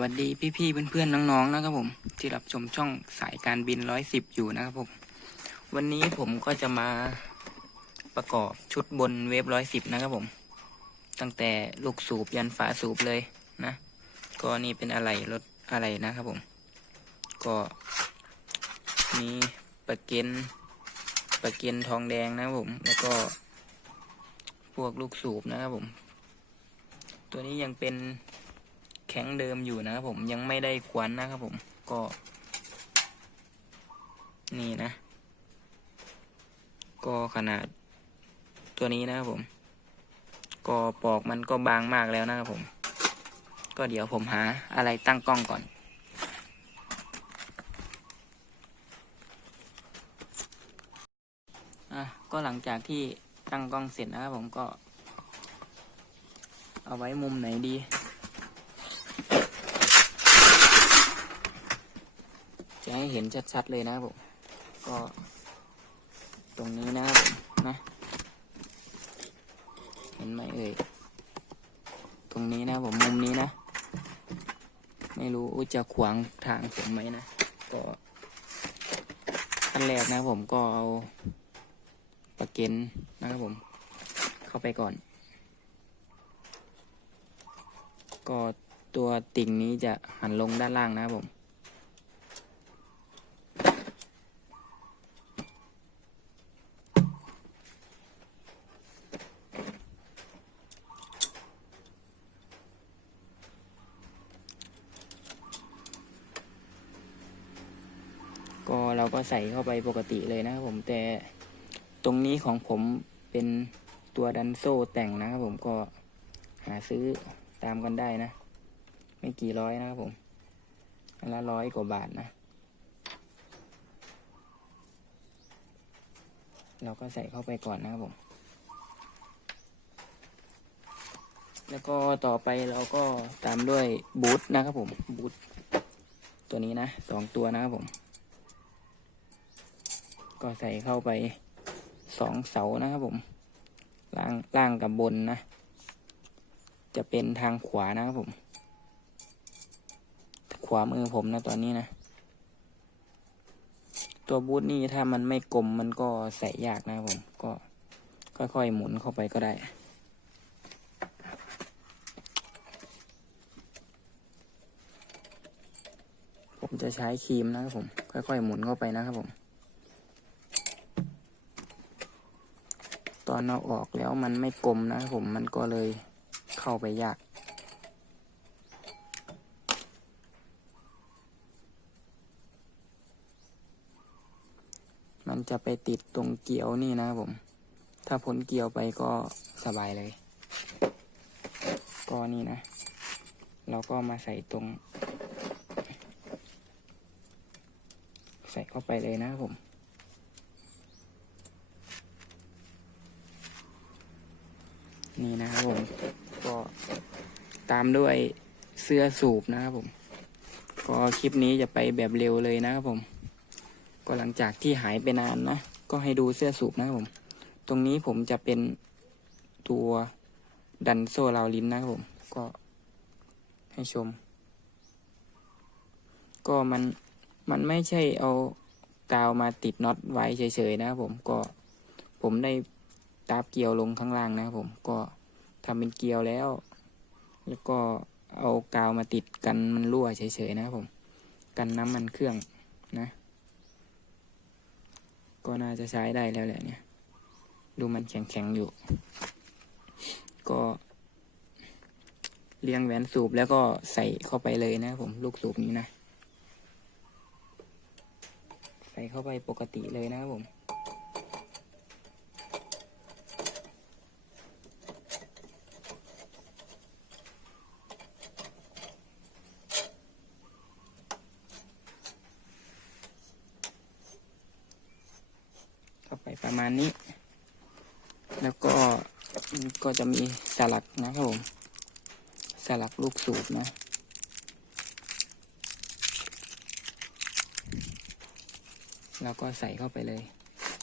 วัสดีพี่ๆเพื่อนๆน้องๆนะครับผม ที่รับชมช่องสายการบินร้อยสิบอยู่นะครับผม วันนี้ผมก็จะมาประกอบชุดบนเวฟร้อยสิบนะครับผม ตั้งแต่ลูกสูบยันฝาสูบเลยนะ ก็นี่เป็นอะไรรถอะไรนะครับผม ก็มีประเก็นประเก็นทองแดงนะครับผม แล้วก็พวกลูกสูบนะครับผม ตัวนี้ยังเป็น แข็งเดิมอยู่นะครับผมยังไม่ได้ควนนะครับผมก็ นี่นะ ก็ขนาดตัวนี้นะครับผม ก็ปอกมันก็บางมากแล้วนะครับผม ก็เดี๋ยวผมหาอะไรตั้งกล้องก่อนอะก็หลังจากที่ตั้งกล้องเสร็จนะครับผมก็ เอาไว้มุมไหนดี จะ ให้เห็นชัดๆเลยนะผมก็ตรงนี้นะครับผมนะเห็นไหมเอ่ยตรงนี้นะผมมุมนี้นะ ไม่รู้จะขวางทางผมไหมนะก็ขั้นแรกนะผมก็เอาปากเก็นนะครับผม เข้าไปก่อน ก็ตัวติ่งนี้จะหันลงด้านล่างนะครับผม ใส่เข้าไปปกติเลยนะครับผมแต่ตรงนี้ของผมเป็นตัวดันโซ่แต่งนะครับผมก็หาซื้อตามกันได้นะ ไม่กี่ร้อยนะครับผมอันละร้อยกว่าบาทนะ เราก็ใส่เข้าไปก่อนนะครับผม แล้วก็ต่อไปเราก็ตามด้วยบูทนะครับผมบูทตัวนี้นะสองตัวนะครับผม ก็ใส่เข้าไปสองเสานะครับผม ล่างล่างกับบนนะ จะเป็นทางขวานะครับผม ขวามือผมนะตอนนี้นะ ตัวบูทนี่ถ้ามันไม่กลมมันก็ใส่ยากนะครับผม ก็ค่อยๆหมุนเข้าไปก็ได้ผมจะใช้ครีมนะครับผม ค่อยๆ หมุนเข้าไปนะครับผม อนเอาออกแล้วมันไม่กลมนะผมมันก็เลยเข้าไปยากมันจะไปติดตรงเกียวนี่นะผม ถ้าพ้นเกียวไปก็สบายเลย ก็นี่นะ เราก็มาใส่ตรง ใส่เข้าไปเลยนะผม นี่นะครับผม ก็ตามด้วยเสื้อสูบนะครับผม ก็คลิปนี้จะไปแบบเร็วเลยนะครับผม ก็หลังจากที่หายไปนานนะ ก็ให้ดูเสื้อสูบนะครับผม ตรงนี้ผมจะเป็นตัวดันโซ่ราวลิ้นนะครับผม ก็ให้ชม ก็มันมันไม่ใช่เอากาวมาติดน็อตไว้เฉยๆนะครับผม ก็ผมได้ ตาบเกลียวลงข้างล่างนะครับผมก็ทำเป็นเกลียวแล้ว แล้วก็เอากาวมาติดกันมันรั่วเฉยๆนะครับผม กันน้ำมันเครื่องนะ ก็น่าจะใช้ได้แล้วแหละเนี่ย ดูมันแข็งๆอยู่ ก็เลี้ยงแหวนสูบแล้วก็ใส่เข้าไปเลยนะครับผมลูกสูบนี้นะ ใส่เข้าไปปกติเลยนะครับผม เข้าไปประมาณนี้ แล้วก็ ก็จะมีสลักนะครับผมสลักลูกสูบนะ แล้วก็ใส่เข้าไปเลย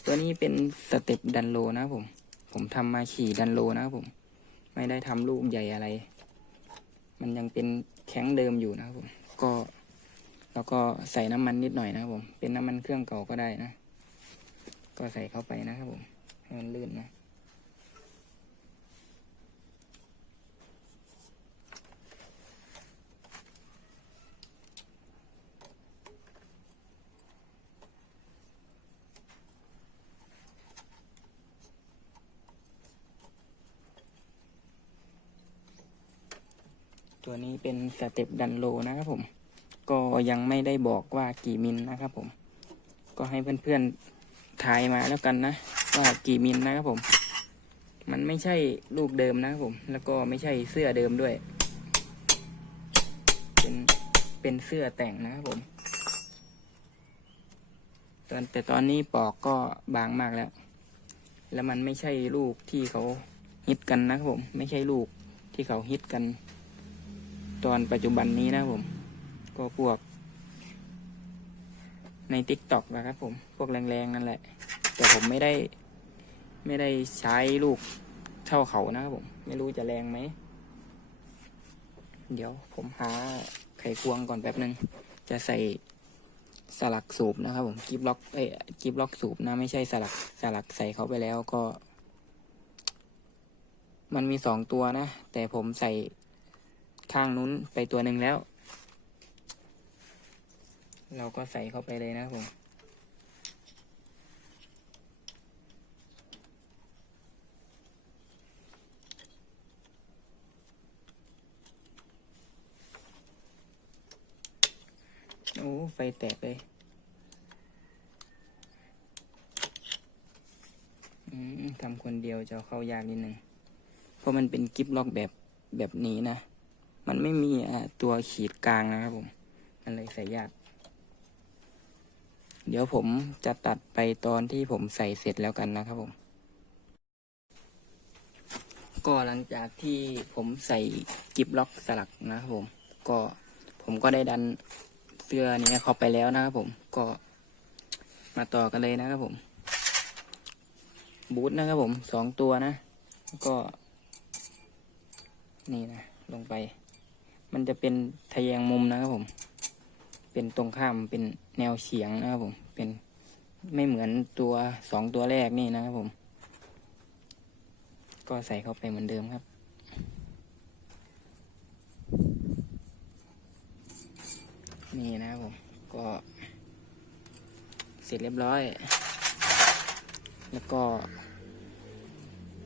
ตัวนี้เป็นสเต็ปดันโลนะครับผม ผมทำมาขี่ดันโลนะครับผม ไม่ได้ทำลูกใหญ่อะไร มันยังเป็นแข็งเดิมอยู่นะครับผม ก็ แล้วก็ใส่น้ำมันนิดหน่อยนะครับผม เป็นน้ำมันเครื่องเก่าก็ได้นะ ก็ใส่เข้าไปนะครับผม ให้มันลื่นนะ ตัวนี้ เป็นสเต็ปดันโลนะครับผม ก็ยังไม่ได้บอกว่ากี่มิลนะครับผม ก็ให้เพื่อนๆทายมาแล้วกันนะว่ากี่มิลนะครับผม มันไม่ใช่ลูกเดิมนะครับผม แล้วก็ไม่ใช่เสื้อเดิมด้วย เป็นเป็นเสื้อแต่งนะครับผมตอนแต่ตอนนี้ปอกก็บางมากแล้ว แล้วมันไม่ใช่ลูกที่เขาฮิตกันนะครับผม ไม่ใช่ลูกที่เขาฮิตกัน ตอนปัจจุบันนี้นะผม ก็พวก ใน t ิ k t o k นะครับผม พวกแรงๆนั่นแหละ แต่ผมไม่ได้ ไม่ได้ใช้ลูกเท่าเขานะครับผม ไม่รู้จะแรงไหม เดี๋ยวผมหาไขควงก่อนแป๊บนึงจะใส่สลักสูบนะครับผมกิบล็อกเอ้ยกิบล็อกสูบนะไม่ใช่สลักสลักใส่เขาไปแล้วก็ มันมีสองตัวนะ แต่ผมใส่ ข้างนู้นไปตัวหนึ่งแล้ว เราก็ใส่เข้าไปเลยนะผมโอ้ไฟแตกเลยทำคนเดียวจะเข้ายากนิดนึง เพราะมันเป็นกิฟล็อกแบบแบบนี้นะ มันไม่มีตัวขีดกลางนะครับผมมันเลยใส่ยาก เดี๋ยวผมจะตัดไปตอนที่ผมใส่เสร็จแล้วกันนะครับผม ก็หลังจากที่ผมใส่กิบล็อกสลักนะครับผม ก็ผมก็ได้ดันเสื้อนี้เข้าไปแล้วนะครับผม ก็มาต่อกันเลยนะครับผม บูทนะครับผมสองตัวนะ ก็ นี่นะ ลงไป มันจะเป็นทะแยงมุมนะครับผม เป็นตรงข้ามเป็นแนวเฉียงนะครับผม เป็นไม่เหมือนตัวสองตัวแรกนี่นะครับผม ก็ใส่เข้าไปเหมือนเดิมครับนี่นะครับผม ก็เสร็จเรียบร้อย แล้วก็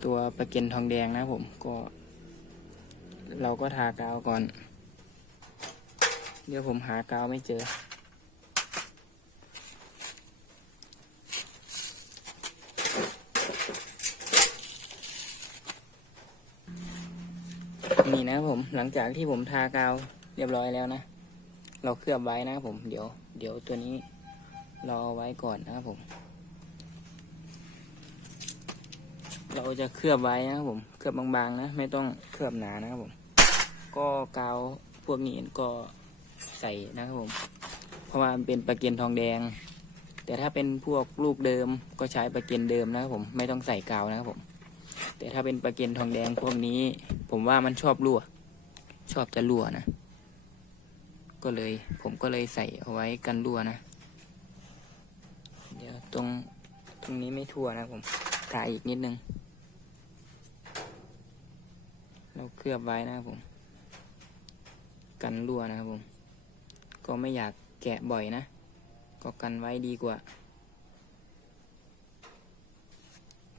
ตัวประเก็นทองแดงนะครับผม ก็ เราก็ทากาวก่อน เดี๋ยวผมหากาวไม่เจอ นี่นะครับผมหลังจากที่ผมทากาวเรียบร้อยแล้วนะ เราเคลือบไว้นะครับผมเดี๋ยว เดี๋ยวตัวนี้รอไว้ก่อนนะครับผม เราจะเคลือบไว้นะครับผม เคลือบบางๆนะ ไม่ต้องเคลือบหนานะครับผม ก็กาวพวกนี้ก็ ใส่นะครับผม เพราะว่ามันเป็นประเก็นทองแดง แต่ถ้าเป็นพวกลูกเดิมก็ใช้ประเก็นเดิมนะครับผมไม่ต้องใส่กาวนะครับผม แต่ถ้าเป็นประเก็นทองแดงพวกนี้ ผมว่ามันชอบรั่ว ชอบจะรั่วนะ ก็เลยผมก็เลยใส่เอาไว้กันรั่วนะ เดี๋ยวตรงตรงนี้ไม่ทั่วนะผมทาอีกนิดนึงเราเคลือบไว้นะครับผม กันรั่วนะครับผม ก็ไม่อยากแกะบ่อยนะ ก็กันไว้ดีกว่า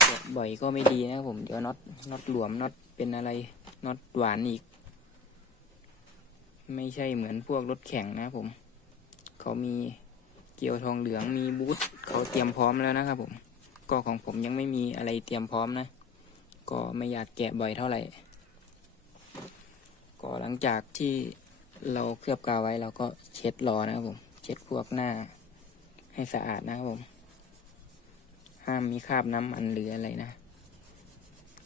แกะบ่อยก็ไม่ดีนะผมเดี๋ยวน็อตน็อตหลวมน็อตเป็นอะไรน็อตหวานอีก ไม่ใช่เหมือนพวกรถแข่งนะผม เขามีเกลียวทองเหลืองมีบูทเขาเตรียมพร้อมแล้วนะครับผม ก็ของผมยังไม่มีอะไรเตรียมพร้อมนะ ก็ไม่อยากแกะบ่อยเท่าไหร่ ก็หลังจากที่ เราเคลือบกาวไว้เราก็เช็ดรอนะครับผม เช็ดพวกหน้า ให้สะอาดนะครับผม ห้ามมีคราบน้ำมันหรืออะไรนะ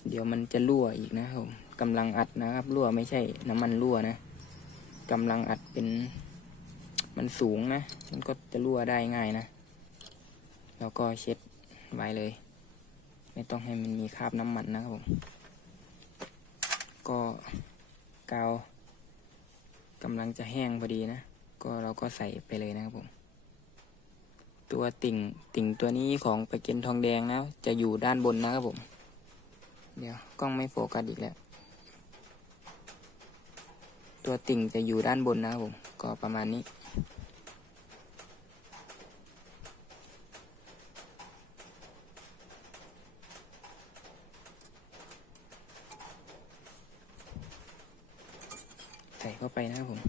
เดี๋ยวมันจะรั่วอีกนะครับผมกำลังอัดนะครับ รั่วไม่ใช่น้ำมันรั่วนะกำลังอัดเป็น มันสูงนะ มันก็จะรั่วได้ง่ายนะ แล้วก็เช็ดไว้เลย ไม่ต้องให้มันมีคราบน้ำมันนะครับผม ก็กาว กำลังจะแห้งพอดีนะ ก็เราก็ใส่ไปเลยนะครับผม ตัวติ่งติ่งตัวนี้ของไปเกนทองแดงนะ จะอยู่ด้านบนนะครับผม เดี๋ยวกล้องไม่โฟกัสอีกแล้ว ตัวติ่งจะอยู่ด้านบนนะครับผม ก็ประมาณนี้ ใส่เข้าไป นะครับผม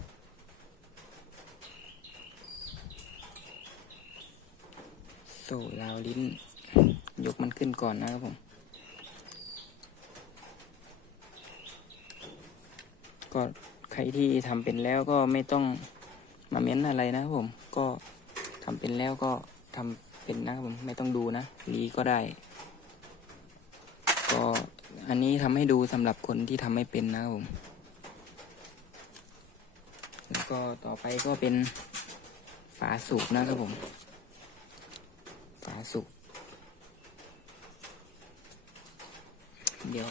โซ่ราวลิ้น ยกมันขึ้นก่อนนะครับผมก็ใครที่ทำเป็นแล้วก็ไม่ต้องมาเม้นอะไรนะครับผม ก็ทำเป็นแล้วก็ทำเป็นนะครับผมไม่ต้องดูนะรีก็ได้ ก็อันนี้ทำให้ดูสำหรับคนที่ทำไม่เป็นนะครับผม ก็ต่อไปก็เป็นฝาสูบนะครับผม ฝาสูบเดี๋ยว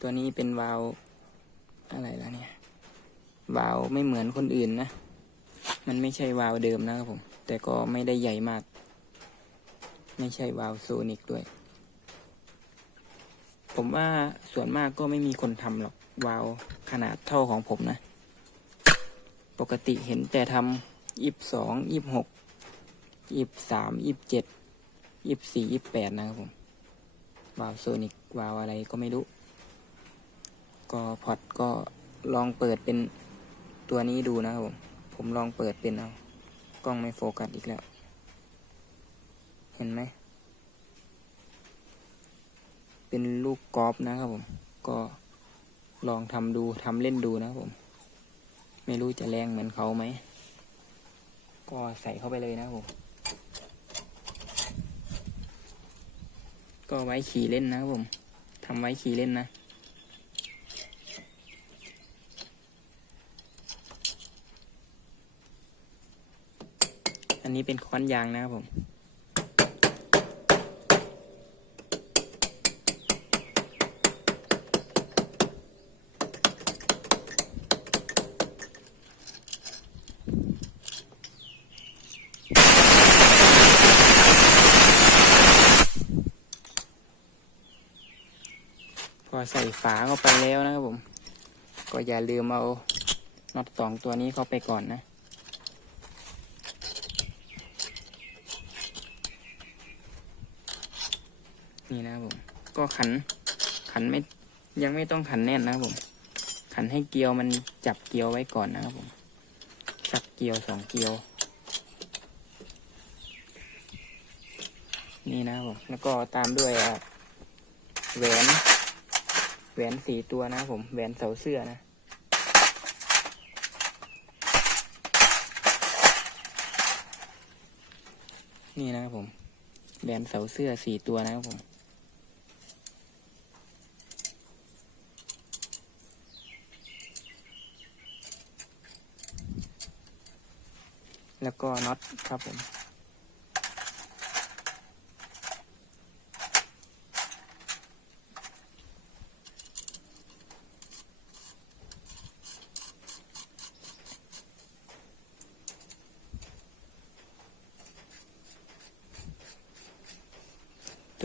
ตัวนี้เป็นวาล์วอะไรล่ะเนี่ยวาล์วไม่เหมือนคนอื่นนะ มันไม่ใช่วาล์วเดิมนะครับผม แต่ก็ไม่ได้ใหญ่มาก ไม่ใช่วาล์วโซนิกด้วย ผมว่าส่วนมากก็ไม่มีคนทำหรอกวาล์วขนาดเท่าของผมนะ ปกติเห็นแต่ทำยี่สองยี่หกยี่สามยี่เจ็ดยี่สี่ยี่แปดนะครับผมวาล์วโซนิกวาล์วอะไรก็ไม่รู้ ก็พอดก็ลองเปิดเป็นตัวนี้ดูนะครับผม ผมลองเปิดเป็นเอา กล้องไม่โฟกัสอีกแล้ว เห็นไหม เป็นลูกกอล์ฟนะครับผม ก็ลองทำดูทำเล่นดูนะครับผม ไม่รู้จะแรงเหมือนเขาไหม ก็ใส่เข้าไปเลยนะครับผม ก็ไว้ขี่เล่นนะครับผมทำไว้ขี่เล่นนะอันนี้เป็นค้อนยางนะครับผม พอใส่ฝาเข้าไปแล้วนะครับผม ก็อย่าลืมเอาน็อตสองตัวนี้เข้าไปก่อนนะ นี่นะครับผม ก็ขัน ขันไม่ยังไม่ต้องขันแน่นนะครับผม ขันให้เกลียวมันจับเกลียวไว้ก่อนนะครับผม จับเกลียวสองเกลียว นี่นะครับผม แล้วก็ตามด้วยแหวน หวนสี่ตัวนะผมแหวนเสาเสื้อนะนี่นะครับผมแหวนเสาเสื้อสี่ตัวนะครับผมแล้วก็น็อตครับผม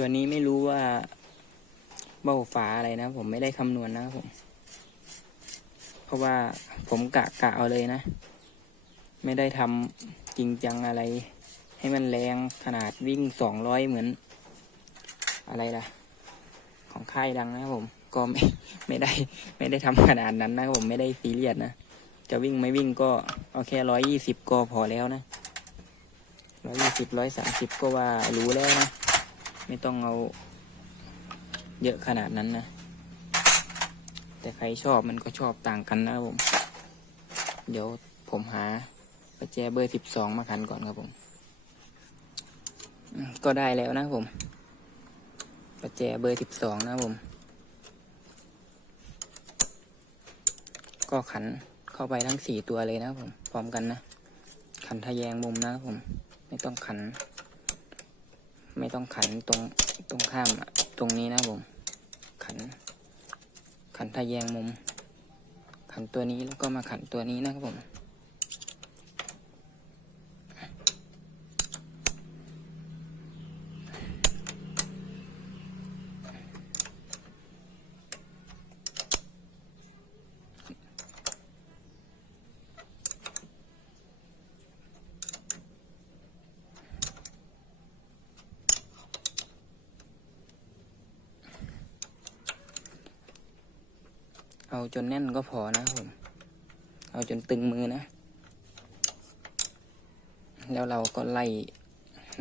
ตัวนี้ไม่รู้ว่าเบ้าฝาอะไรนะ ผมไม่ได้คำนวณนะผม เพราะว่าผมกะกะเอาเลยนะ ไม่ได้ทำจริงจังอะไร ให้มันแรงขนาดวิ่งสองร้อยเหมือน อะไรล่ะ ของค่ายดังนะผม ก็ไม่ไม่ได้ ไม่ได้ทำขนาดนั้นนะผมไม่ได้ซีเรียสนะ จะวิ่งไม่วิ่งก็เอาแค่ร้อยยี่สิบก็พอแล้วนะร้อยยี่สิบร้อยสามสิบก็ว่ารู้แล้วนะ ไม่ต้องเอาเยอะขนาดนั้นนะ แต่ใครชอบมันก็ชอบต่างกันนะครับผม เดี๋ยวผมหาประแจเบอร์สิบสองมาขันก่อนครับผม ก็ได้แล้วนะผม ประแจเบอร์สิบสองนะผม ก็ขันเข้าไปทั้งสี่ตัวเลยนะผม พร้อมกันนะ ขันทะแยงมุมนะครับผม ไม่ต้องขัน ไม่ต้องขันตรงตรงข้ามอะตรงนี้นะผม ขัน ขันทะแยงมุม ขันตัวนี้แล้วก็มาขันตัวนี้นะครับผม จนแน่นก็พอนะผม เอาจนตึงมือนะ แล้วเราก็ไล่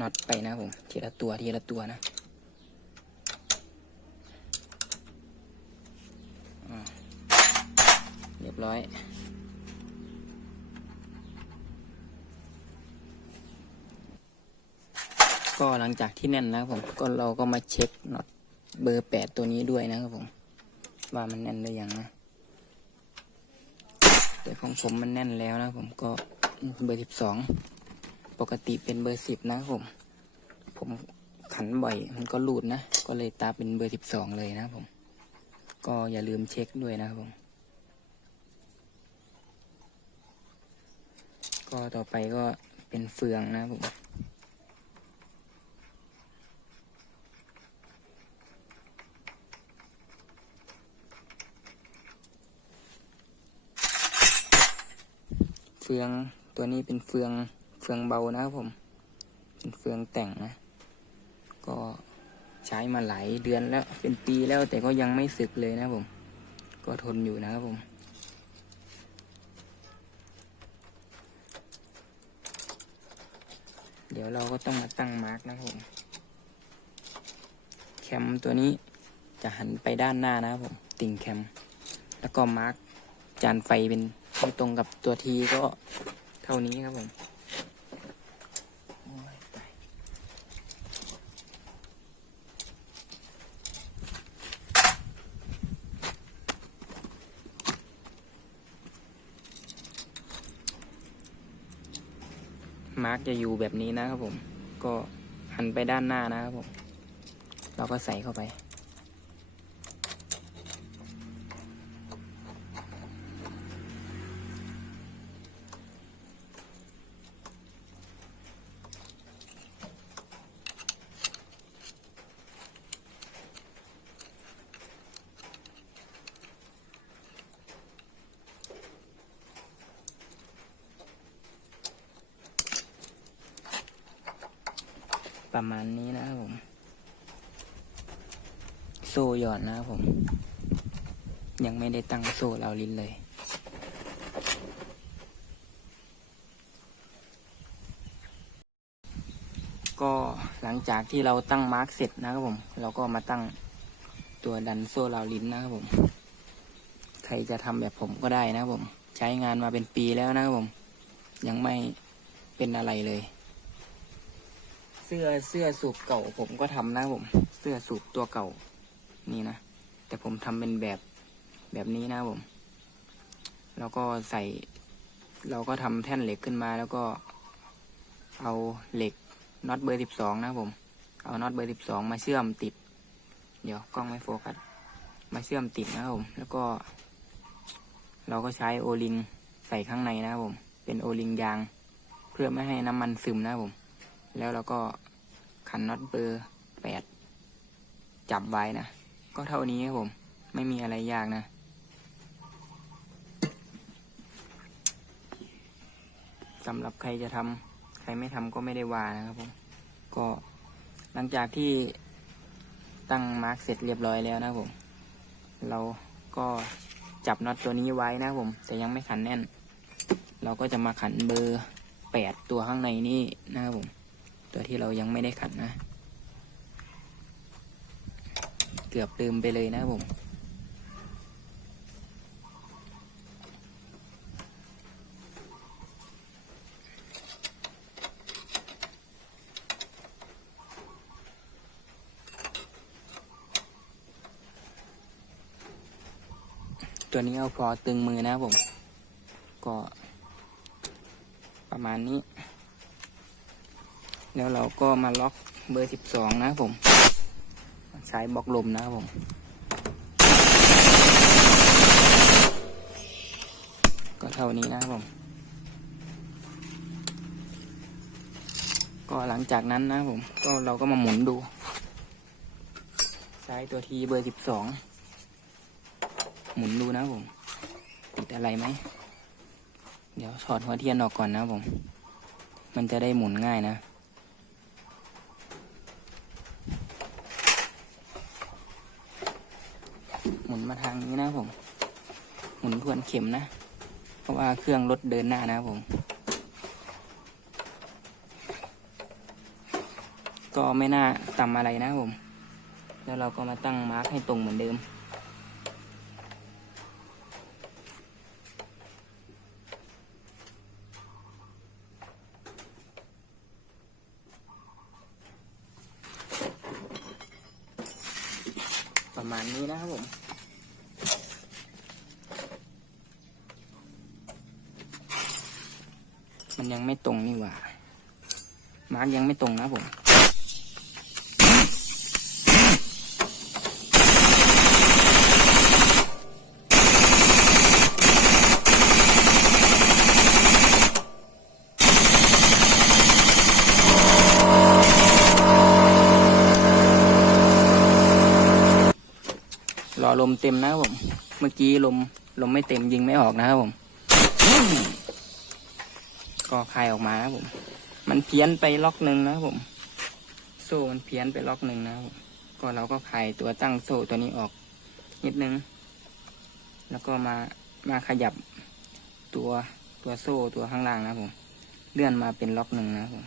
น็อตไปนะผม ทีละตัวทีละตัวนะเรียบร้อยก็หลังจากที่แน่นแล้วผมก็เราก็มาเช็คน็อตเบอร์แปดตัวนี้ด้วยนะครับผม ว่ามันแน่นหรือยังนะ แต่ของผมมันแน่นแล้วนะผมก็เบอร์สิบสองปกติเป็นเบอร์สิบนะผม ผมขันบ่อยมันก็หลุดนะ ก็เลยตาเป็นเบอร์สิบสองเลยนะผม ก็อย่าลืมเช็คด้วยนะครับผม ก็ต่อไปก็เป็นเฟืองนะผม ฟืองตัวนี้เป็นเฟืองเฟืองเบานะครับผม เป็นเฟืองแต่งนะ ก็ใช้มาหลายเดือนแล้วเป็นปีแล้วแต่ก็ยังไม่สึกเลยนะผม ก็ทนอยู่นะครับผมเดี๋ยวเราก็ต้องมาตั้งมาร์กนะครับผม แคมตัวนี้จะหันไปด้านหน้านะครับผม ติ่งแคม แล้วก็มาร์กจานไฟเป็น ไม่ตรงกับตัวทีก็เท่านี้ครับผมมาร์กจะอยู่แบบนี้นะครับผม ก็หันไปด้านหน้านะครับผม เราก็ใส่เข้าไป ประมาณนี้นะครับผม โซ่หย่อนนะครับผม ยัง ไม่ได้ตั้งโซ่เราลิ้นเลย ก็หลังจากที่เราตั้งมาร์กเสร็จนะครับผม เราก็มาตั้งตัวดันโซ่เราลิ้นนะครับผม ใครจะทำแบบผมก็ได้นะครับผม ใช้งานมาเป็นปีแล้วนะครับผม ยังไม่เป็นอะไรเลย เสื้อเสื้อสูบเก่าผมก็ทำนะครับผม เสื้อสูบตัวเก่านี่นะ แต่ผมทำเป็นแบบ แบบนี้นะผม แล้วก็ใส่ เราก็ทำแท่นเหล็กขึ้นมา แล้วก็เอาเหล็กน็อตเบอร์สิบสองนะผม เอาน็อตเบอร์สิบสองมาเชื่อมติด เดี๋ยวกล้องไม่โฟกัส มาเชื่อมติดนะผม แล้วก็ เราก็ใช้โอลิงใส่ข้างในนะผม เป็นโอลิงยาง เพื่อไม่ให้น้ำมันซึมนะผม แล้วเราก็ขันน็อตเบอร์แปดจับไว้นะ ก็เท่านี้ครับผม ไม่มีอะไรยากนะ สำหรับใครจะทำใครไม่ทำก็ไม่ได้ว่านะครับผมก็หลังจากที่ตั้งมาร์กเสร็จเรียบร้อยแล้วนะผม เราก็จับน็อตตัวนี้ไว้นะครับผม แต่ยังไม่ขันแน่น เราก็จะมาขันเบอร์แปดตัวข้างในนี่นะครับผม ตัวที่เรายังไม่ได้ขันนะ เกือบลืมไปเลยนะครับผม ตัวนี้เอาพอตึงมือนะผม ก็ประมาณนี้ แล้วเราก็มาล็อกเบอร์สิบสองนะผม ใช้บล็อกลมนะผมก็เท่านี้นะครับผม ก็หลังจากนั้นนะผม ก็เราก็มาหมุนดู ซ้ายตัวทีเบอร์สิบสอง หมุนดูนะผม ติดอะไรไหม เดี๋ยวถอดหัวเทียนออกก่อนนะผม มันจะได้หมุนง่ายนะหมุนมาทางนี้นะผม หมุนทวนเข็มนะ เพราะว่าเครื่องรถเดินหน้านะผม ก็ไม่น่าต่ำอะไรนะผม แล้วเราก็มาตั้งมาร์กให้ตรงเหมือนเดิม มาณนี้นะครับผมมันยังไม่ตรงนี่หว่า มาร์กยังไม่ตรงนะผม ลมเต็มนะครับผม เมื่อกี้ลมลมไม่เต็มยิงไม่ออกนะครับผม ก็คลายออกมาครับผม มันเพี้ยนไปล็อกหนึ่งนะครับผม โซ่มันเพี้ยนไปล็อกหนึ่งนะครับผมก็เราก็คลายตัวตั้งโซ่ตัวนี้ออกนิดนึง แล้วก็มามาขยับตัวตัวโซ่ตัวข้างล่างนะครับผม เลื่อนมาเป็นล็อกหนึ่งนะครับผม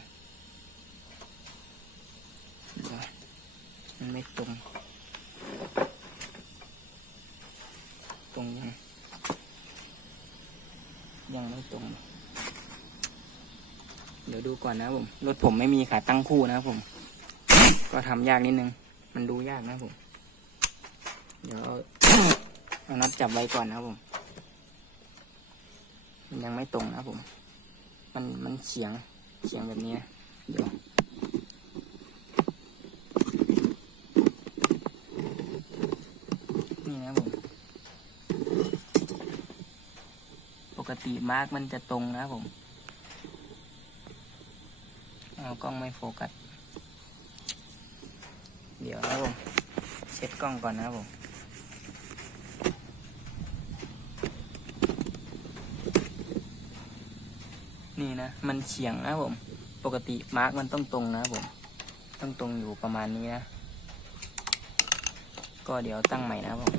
มันไม่ตรง ตรงยังยังไม่ตรง เดี๋ยวดูก่อนนะผม รถผมไม่มีขาตั้งคู่นะผม ก็ทำยากนิดนึง มันดูยากนะผม เดี๋ยวเอาน็อตจับไว้ก่อนนะผม มันยังไม่ตรงนะผม มันมันเฉียงเฉียงแบบนี้ เดี๋ยว นี่นะครับผม ป กติมาร์กมันจะตรงนะครับผมเอากล้องไม่โฟกัส เดี๋ยวนะครับผม เช็ดกล้องก่อนนะครับผมนี่นะ มันเฉียงนะผม ปกติมาร์กมันต้องตรงนะผม ต้องตรงอยู่ประมาณนี้นะ ก็เดี๋ยวตั้งใหม่นะผม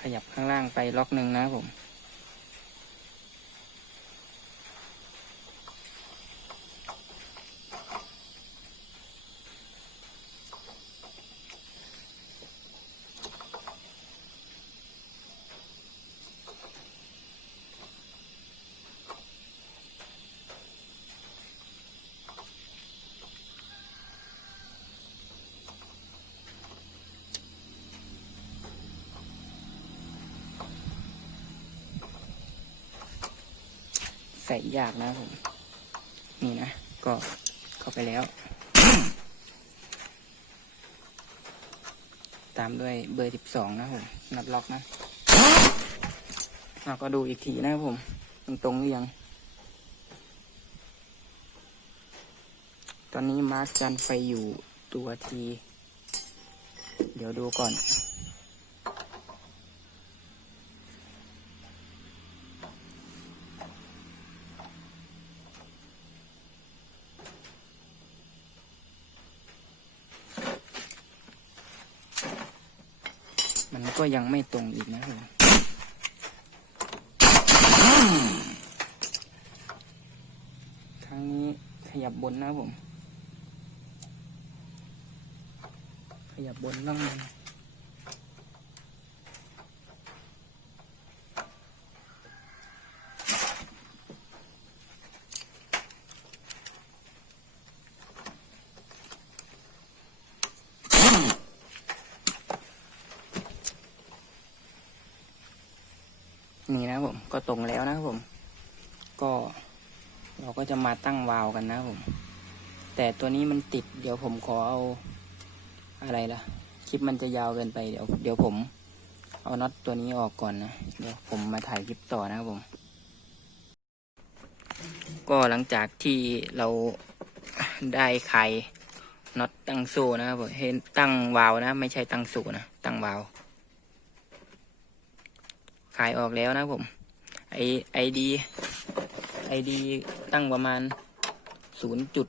ขยับข้างล่างไปล็อกหนึ่งนะครับผม ใส่ยากนะผม นี่นะ ก็เข้าไปแล้ว ตามด้วยเบอร์สิบสองนะผม นับล็อกนะเราก็ดูอีกทีนะผมตรงตรงหรือยัง ตอนนี้มาร์กจันไฟอยู่ตัวที เดี๋ยวดูก่อน ยังไม่ตรงอีกนะครับครั้งนี้ขยับบนนะผม ขยับบนล่อง นี่นะผมก็ตรงแล้วนะครับผม ก็เราก็จะมาตั้งวาล์วกันนะผม แต่ตัวนี้มันติด เดี๋ยวผมขอเอาอะไรล่ะ คลิปมันจะยาวเกินไปเดี๋ยวเดี๋ยวผม เอาน็อตตัวนี้ออกก่อนนะ เดี๋ยวผมมาถ่ายคลิปต่อนะครับผม ก็หลังจากที่เราได้ไขน็อตตั้งโซ่นะครับผมเห็นตั้งวาล์วนะ ไม่ใช่ตั้งโซ่นะ ตั้งวาล์ว ขายออกแล้วนะผมไอไอดีไอดีตั้งประมาณศูนย์จุด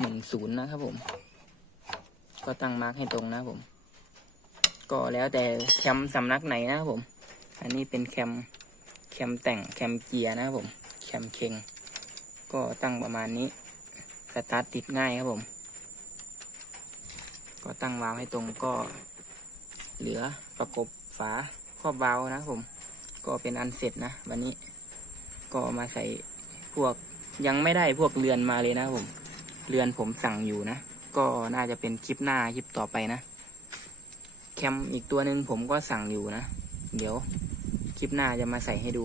หนึ่งศูนย์นะครับผม ก็ตั้งมาร์กให้ตรงนะผม ก็แล้วแต่แคมสำนักไหนนะครับผม อันนี้เป็นแคมแคมแต่งแคมเกียร์นะครับผม แคมเคงก็ตั้งประมาณนี้ สตาร์ทติดง่ายครับผม ก็ตั้งวาล์วให้ตรงก็เหลือประกบฝา รอบวาล์วนะผมก็เป็นอันเสร็จนะวันนี้ก็มาใส่พวกยังไม่ได้พวกเรือนมาเลยนะผม เรือนผมสั่งอยู่นะ ก็น่าจะเป็นคลิปหน้าคลิปต่อไปนะ แคมอีกตัวหนึ่งผมก็สั่งอยู่นะ เดี๋ยวคลิปหน้าจะมาใส่ให้ดู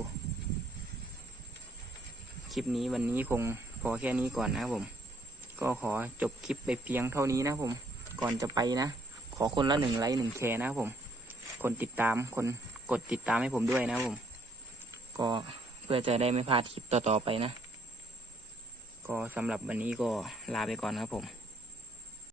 คลิปนี้วันนี้คงพอแค่นี้ก่อนนะผม ก็ขอจบคลิปไปเพียงเท่านี้นะผม ก่อนจะไปนะ ขอคนละหนึ่งไลค์หนึ่งแชร์นะผม คนติดตามคน กดติดตามให้ผมด้วยนะผม ก็เพื่อจะได้ไม่พลาดคลิปต่อๆไปนะ ก็สำหรับวันนี้ก็ลาไปก่อนครับผม